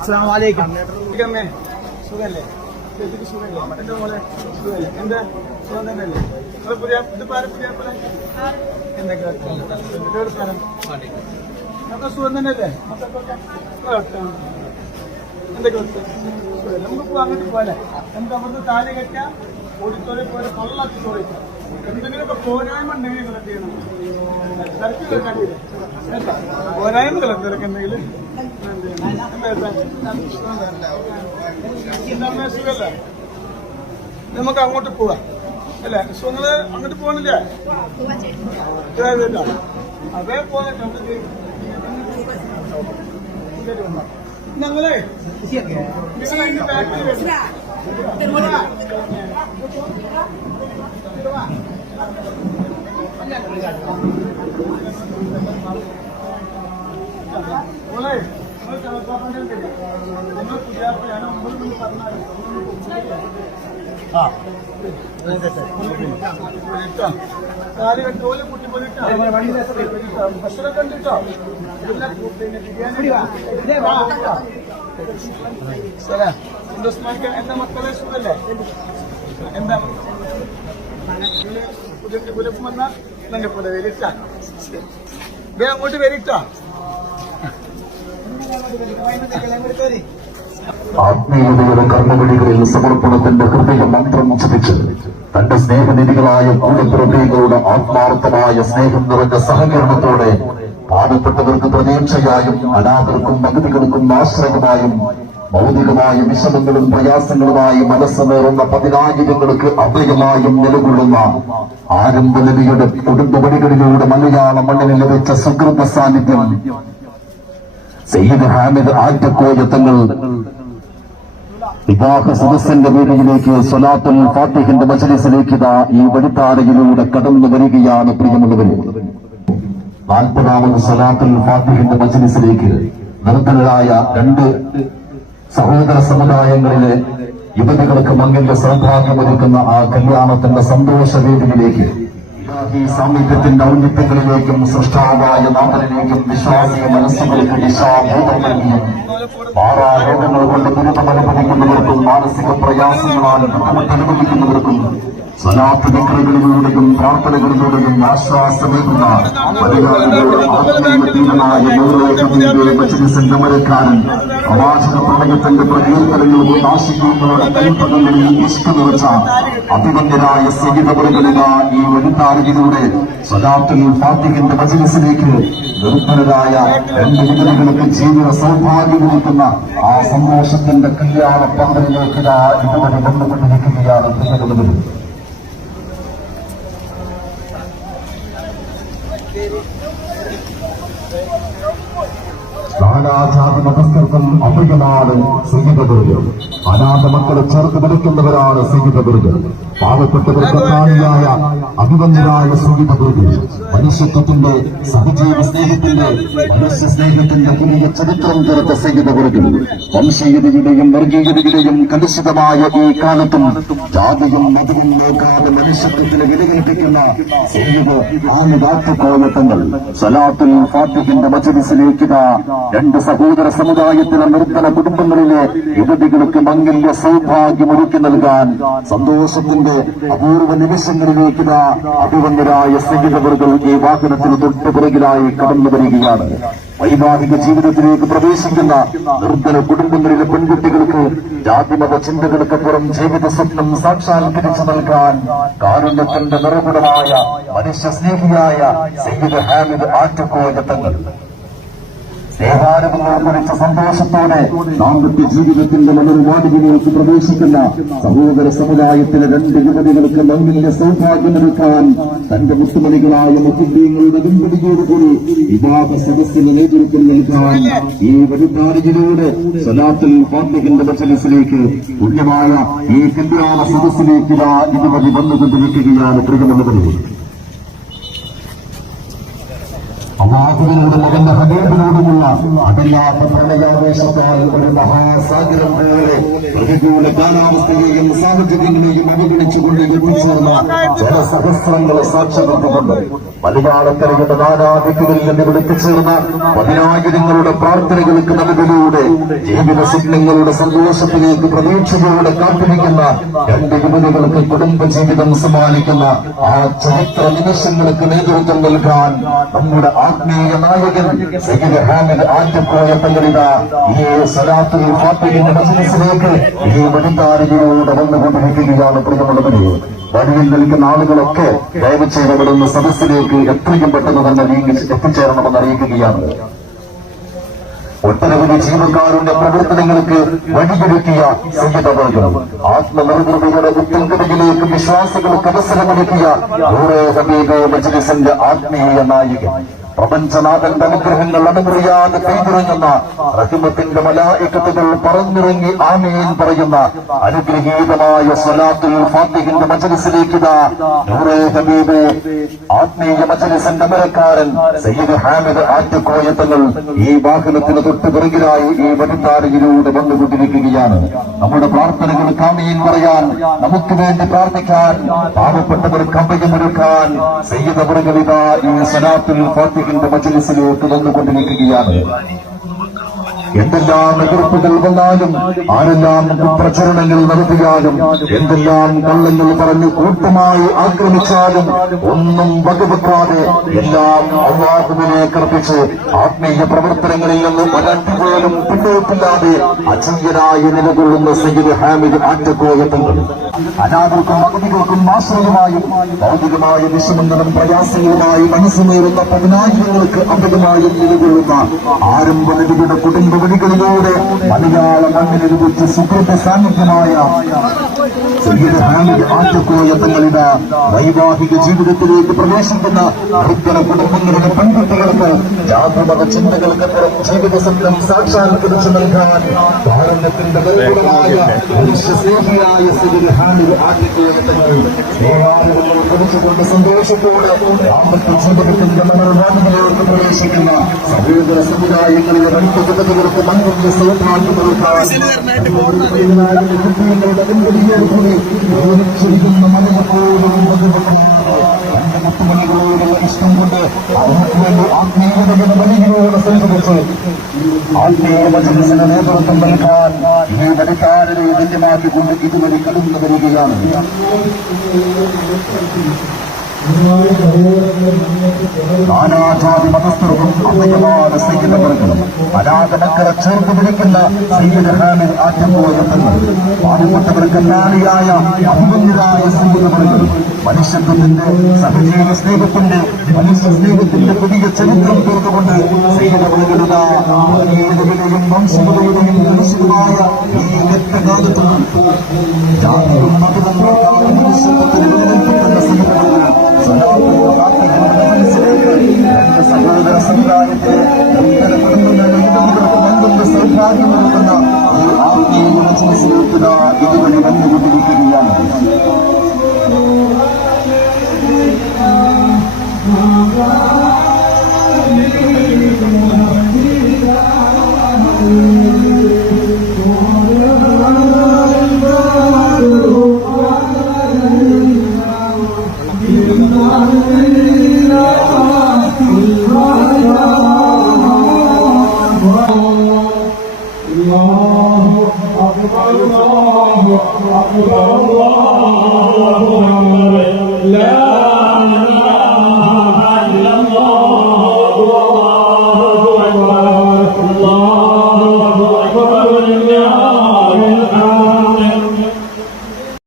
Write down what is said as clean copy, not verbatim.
അസ്സലാമലൈക്കും. സുഖല്ലേ? ചേച്ചിക്ക് സുഖല്ലേ? എന്റെ മോളെ സുഖല്ലേ? എന്റെ സുഖം തന്നെയല്ലേ? പുതിയ എന്തൊക്കെ സ്ഥലം അപ്പൊ സുഖം തന്നെയല്ലേ? എന്തൊക്കെ നമുക്ക് അങ്ങോട്ട് പോലെ നമുക്ക് അവിടുന്ന് താഴെ കെട്ടാം, ഓഡിറ്റോറിയം പോലെ കൊള്ളാത്തി ചോദിക്കാം. എന്തെങ്കിലുമൊക്കെ പോരായ്മ ഉണ്ടെങ്കിൽ നിങ്ങൾ എന്ത് ചെയ്യണം? തിരക്ക് കേൾക്കാണ്ടില്ല പോരായ്മകൾ എന്തെങ്കിലും എന്തെങ്കിലും സുഖല്ലേ? നമുക്ക് അങ്ങോട്ട് പോവാം അല്ലേ? സുഖങ്ങള് അങ്ങോട്ട് പോകുന്നില്ലേ? അതേ പോലെ ഞങ്ങളെ ഭക്ഷണം കണ്ടിട്ടോ എന്താ മക്കളെ സുഖല്ലേ? എന്താ പുലപ്പ് വന്നാൽ നിങ്ങൾ പോലെ വരിട്ടാ അങ്ങോട്ട് വരിട്ടോ. ആത്മീയതയുടെ കർമ്മവഴികളിൽ സമർപ്പണത്തിന്റെ ഹൃദയ മന്ത്രം ജപിച്ച് തന്റെ സ്നേഹനിധികളായ കൂടപ്പിറപ്പികളുടെ ആത്മാർത്ഥമായ സ്നേഹം നിറഞ്ഞ സഹകരണത്തോടെ പാവപ്പെട്ടവർക്ക് പ്രതീക്ഷയായും അനാഥർക്കും അഗതികൾക്കും ആശ്രയമായും ഭൗതികമായ വിഷമങ്ങളും പ്രയാസങ്ങളുമായി മനസ്സമേറുന്ന പതിനായിരങ്ങൾക്ക് അഭയമായും നിലകൊള്ളുന്ന ആരംഭനബിയുടെ കുടുംബപടികളിലൂടെ മലയാള മണ്ണിന് ലഭിച്ച സുഹൃത സാന്നിധ്യം സയ്യിദ് ഹാമിദ് ആറ്റക്കോയ തങ്ങൾ വിവാഹ സദസ്സിന്റെ വേദിയിലേക്ക് സ്വലാത്തുൽ ഫാത്തിഹിന്റെ മജ്‌ലിസിലേക്ക് ഈ വഴിത്താരയിലൂടെ കടന്നു വരികയാണ്. പ്രിയമുള്ളവരെ, 40ാമത് സ്വലാത്തുൽ ഫാത്തിഹിന്റെ മജ്‌ലിസിലേക്ക് നിർദ്ധനരായ രണ്ട് സഹോദര സമുദായങ്ങളിലെ യുവതികൾക്ക് മംഗല്യ സൗഭാഗ്യമൊരുക്കുന്ന ആ കല്യാണത്തിന്റെ സന്തോഷവേദിയിലേക്ക് ഈ സാമീപ്യത്തിന്റെ ഔന്നിത്യങ്ങളിലേക്കും സൃഷ്ടാവായ നാമനിലേക്കും വിശ്വാസിയ മനസ്സുകൾക്ക് ദിശാബോധം നൽകിയും മാറാരോഗങ്ങൾ കൊണ്ട് ദുരിതമനുഭവിക്കുന്നവർക്കും മാനസിക പ്രയാസങ്ങളാൽ ബുദ്ധിമുട്ടനുഭവിക്കുന്നവർക്കും സ്വലാത്ത് ദിക്റുകളിലൂടെയും പ്രാർത്ഥനകളിലൂടെയും ആശ്വാസമേകുന്ന മജ്‌ലിസിന്റെ മരക്കാരൻ പ്രവാചക പ്രണയത്തിന്റെ പ്രകീർത്തനങ്ങളും ആശയങ്ങളുടെ കൽപ്പനകളിൽ നിഷ്കൃതവച്ച അഭിമന്യരായ സഹിതവറുകളിൽ ഈ വഴിത്താരയിലൂടെ സ്വലാത്തുൽ ഫാത്തിഹിന്റെ മജ്‌ലിസിലേക്ക് നിർഭരരായ രണ്ട് വിധുകൾക്ക് ജീവിത സൗഭാഗ്യമൊരുക്കുന്ന ആ സന്തോഷത്തിന്റെ കല്യാണ പന്തലിലേക്ക് ഇതുവരെ വന്നുകൊണ്ടിരിക്കുകയാണ്. പ്രിയമുള്ളവർ, നാനാജാതി മതസ്ഥർക്കും അഭയമാണ് സയ്യിദബർഗ്. അനാഥ മക്കളെ ചേർത്ത് പിടിക്കുന്നവരാണ് സയ്യിദബർഗ്. പാവപ്പെട്ടവർക്ക് പ്രാണിയായ അഭിമന്യരായ സയ്യിദബർഗ്. മനുഷ്യത്വത്തിന്റെ സഹജീവ സ്നേഹത്തിന്റെ മനുഷ്യ സ്നേഹത്തിന്റെ വലിയ ചരിത്രം തീർത്ത സയ്യിദബർഗ്. വംശീയതയുടെയും വർഗീയതയുടെയും കലുഷിതമായ ഈ കാലത്തും ജാതിയും മതവും നോക്കാതെ മനുഷ്യത്വത്തിന് വിലകൽപ്പിക്കുന്ന സയ്യിദ് ഹാമിദ് ആറ്റക്കോയ തങ്ങൾ സ്വലാത്തുൽ ഫാത്തിഹിന്റെ മജ്‌ലിസിലേക്ക് രണ്ട് സഹോദര സമുദായത്തിലെ നിർദ്ധന കുടുംബങ്ങളിലെ യുവതികൾക്ക് മംഗല്യ സൗഭാഗ്യമൊരുക്കി നൽകാൻ സന്തോഷത്തിന്റെ അപൂർവ നിമിഷങ്ങളിലേക്ക് അഭിമന്യരായ സയ്യിദബർഗ് ഈ വാഹനത്തിന് തൊട്ടുപിറകിലായി കടന്നു വരികയാണ്. വൈവാഹിക ജീവിതത്തിലേക്ക് പ്രവേശിക്കുന്ന നിർദ്ധന കുടുംബങ്ങളിലെ പെൺകുട്ടികൾക്ക് ജാതിമത ചിന്തകൾക്കപ്പുറം ജീവിത സ്വപ്നം സാക്ഷാത്കരിച്ചു നൽകാൻ കാരുണ്യത്തിന്റെ നിറകുടമായ മനുഷ്യസ്നേഹിയായ സയ്യിദ് ഹാമിദ് ആറ്റക്കോയ തങ്ങൾ സ്നേഹാനുഭവങ്ങൾ കുറിച്ച സന്തോഷത്തോടെ ദാമ്പത്യ ജീവിതത്തിന്റെ മനോവാടികൾക്ക് പ്രവേശിക്കുന്ന സഹോദര സമുദായത്തിലെ രണ്ട് യുവതികൾക്ക് മംഗല്യ സൗഭാഗ്യമൊരുക്കാൻ തന്റെ മുത്തുമണികളായ മുത്തുബീങ്ങളുടെ വെമ്പടിയോടുകൂടി വിവാഹ സദസ്സിന് നേതൃത്വം നൽകാൻ ഈ വഴിത്താരയിലൂടെ സ്വലാത്തുൽ ഫാത്തിഹിന്റെ മജ്‌ലിസിലേക്ക് പുണ്യമായ ഈ കല്യാണ സദസ്സിലേക്ക് ഇതുവഴി വന്നുകൊണ്ടിരിക്കുകയാണ്. പ്രിയമുള്ളവരെ, അല്ലാഹുവിനോടും അവന്റെ ഹബീബിനോടുമുള്ള അടങ്ങാത്ത പ്രണയാവേശത്താൽ ഒരു മഹാസാഗരം പോലെ പ്രതികൂല കാലാവസ്ഥയെയും സാഹചര്യങ്ങളെയും അവഗണിച്ചുകൊണ്ട് എത്തിച്ചേർന്ന ജനസഹസ്രങ്ങളെ സാക്ഷ്യപ്പെട്ടുകൊണ്ട് മലയാളക്കരയുടെ നാനാദിക്കുകളിൽ നിന്ന് വിളിപ്പിച്ചേർന്ന 10,000ങ്ങളുടെ പ്രാർത്ഥനകൾക്ക് നടുവിലൂടെ ജീവിത സ്വപ്നങ്ങളുടെ സന്തോഷത്തിലേക്ക് പ്രതീക്ഷയോടെ കാത്തിരിക്കുന്ന 2 യുവതികൾക്ക് കുടുംബജീവിതം സമ്മാനിക്കുന്ന ആ ചരിത്ര നിമിഷങ്ങൾക്ക് നേതൃത്വം നൽകാൻ നമ്മുടെ ആത്മീയ നായകൻ സയ്യിദ് ഹാമിദ് ആറ്റക്കോയ തങ്ങളിതാ ഈ സലാത്തുൽ ഫാത്തിഹിന്റെ മജ്‌ലിസിലേക്ക് ഈ വനിതാരിലൂടെ വന്നുകൊണ്ടിരിക്കുകയാണ്. പ്രിയമുള്ളവരെ, വഴിയിൽ നിൽക്കുന്ന ആളുകളൊക്കെ ദയവ് ചെയ്തവിടുന്ന സദസ്സിലേക്ക് എത്രയും പെട്ടെന്ന് തന്നെ നീങ്ങി എത്തിച്ചേരണമെന്ന് അറിയിക്കുകയാണ്. ഒട്ടനവധി ജീവക്കാരുടെ പ്രവർത്തനങ്ങൾക്ക് വഴിയൊരുക്കിയ സയ്യിദ് ആത്മനിർവൃതിയുടെ ഉത്തങ്കതയിലേക്ക് വിശ്വാസികൾക്ക് അവസരമൊരുക്കിയ നൂറെ ഹബീബ് മജ്‌ലിസിന്റെ ആത്മീയ നായകൻ, പ്രപഞ്ചനാഥന്റെ അനുഗ്രഹങ്ങൾ അണുമുറിയാതെ പെയ്തിറങ്ങുന്ന റഹ്മത്തിന്റെ മലായികത്തുകൾ പറന്നിറങ്ങി ആമീൻ പറയുന്ന അനുഗ്രഹീതമായ സ്വലാത്തുൽ ഫാത്തിഹിന്റെ മജ്‌ലിസിലേക്ക് നൂറെ ഹബീബ് ആത്മീയ മജ്‌ലിസിന്റെ അമരക്കാരൻ സയ്യിദ് ഹാമിദ് ആറ്റക്കോയ തങ്ങൾ ഈ വാഹനത്തിന് തൊട്ട് പിറകിലായി ഈ വനിതാരിയിലൂടെ വന്നുകൊണ്ടിരിക്കുകയാണ്. നമ്മുടെ പ്രാർത്ഥനകൾക്ക് ആമീൻ പറയാൻ, നമുക്ക് വേണ്ടി പ്രാർത്ഥിക്കാൻ, പാവപ്പെട്ടവർക്ക് അഭയമൊരുക്കാൻ സയ്യിദ് അവറുകളിതാ ഈ സ്വലാത്തുൽ ഫാത്തിഹിന്റെ മജ്‌ലിസിലേക്ക് വന്നുകൊണ്ടിരിക്കുകയാണ്. എന്തെല്ലാം എതിർപ്പുകൾ വന്നാലും, ആരെല്ലാം പ്രചരണങ്ങൾ നടത്തിയാലും, എന്തെല്ലാം കള്ളങ്ങൾ പറഞ്ഞ് കൂട്ടമായി ആക്രമിച്ചാലും ഒന്നും വകവെക്കാതെ എല്ലാം അല്ലാഹുവിലേക്ക് അർപ്പിച്ച് ആത്മീയ പ്രവർത്തനങ്ങളിൽ നിന്ന് ഒരല്പപോലും പിന്നോട്ടില്ലാതെ അജയ്യനായി നിലകൊള്ളുന്ന സയ്യിദ് ഹാമിദ് ആറ്റക്കോയ തങ്ങൾ അനാഥർക്കും അഗതികൾക്കും ആശ്രയമായും ഭൗതികമായ വിഷമങ്ങളും പ്രയാസങ്ങളുമായി മനസ്സുനേറുന്ന 10,000ങ്ങൾക്ക് അഭയമായും നിലകൊള്ളുന്ന ആരംഭനദിയുടെ കുടുംബ വഴികളിലൂടെ മലയാള മണ്ണിനൊരു വെച്ച് സുഹൃത സാന്നിധ്യമായ സയ്യിദ് ഹാമിദ് ആറ്റക്കോയ തങ്ങളുടെ വൈവാഹിക ജീവിതത്തിലേക്ക് പ്രവേശിക്കുന്ന വൃദ്ധ കുടുംബങ്ങളുടെ പെൺകുട്ടികൾക്ക് ജാതിമത ചിന്തകൾക്കപ്പുറം ജീവിത സ്വപ്നം സാക്ഷാത്കരിച്ചു നൽകാൻ ഭാരതത്തിന്റെ ഗൗരവമായ മനുഷ്യസ്നേഹിയായ സയ്യിദ് ഹാമിദ് ആറ്റക്കോയ തങ്ങൾ ദേവാലയങ്ങൾ കുറിച്ചുകൊണ്ട് സന്തോഷത്തോടെ ദാമ്പത്യ ജീവിതത്തിന്റെ മനോഭാവത്തിലേക്ക് പ്രവേശിക്കുന്ന സഹോദര സമുദായങ്ങളിലെ പെൺകുട്ടികൾക്ക് മന്ത്രിന്റെ സൗഭാഗ്യം ുന്ന മലയെപ്പോലും തന്റെ മുത്തുമണികളോടുള്ള ഇഷ്ടം കൊണ്ട് അവർക്ക് വേണ്ടി ആത്മീയതയുടെ വലിയോടെ സംഘടിച്ച് ആത്മീയ മജ്‌ലിസിന് നേതൃത്വം നൽകാൻ ഈ വനിതാരരെ ധന്യമാക്കിക്കൊണ്ട് ഇതുവരെ കടന്നു വരികയാണ്. നാനാജാതി മതസ്ഥർക്കും അഭയമാണ് സയ്യിദ് അവറുകളും അനാഥമക്കളെ ചേർത്ത് പിടിക്കുന്ന സയ്യിദ് ഹാമിദ് ആറ്റക്കോയ തങ്ങൾ പാവപ്പെട്ടവർക്ക് നാളിയായ അഭിമന്യരായ സയ്യിദ് അവറുകളും മനുഷ്യത്വത്തിന്റെ സഹജീവ സ്നേഹത്തിന്റെ മനുഷ്യ സ്നേഹത്തിന്റെ പുതിയ ചരിത്രം തീർത്തുകൊണ്ട് സയ്യിദ് അവറുകളുടെ ഏകതയുടെയും വംശങ്ങളുടെയും മനുഷ്യമായ ഈ രക്തകാലത്ത് ജാതിയും മതവും നോക്കാതെ മനുഷ്യത്വത്തിന് നിലനിൽക്കുന്ന സയ്യിദ് അവറുകൾ സഹോദര സമുദായത്തെ കുടുംബങ്ങൾക്ക് സൗഭാഗ്യമൊരുക്കുന്ന ഈ ആത്മീയ മജ്‌ലിസിലേക്ക് ഇതുവഴി വന്നുകൊണ്ടിരിക്കുകയാണ്.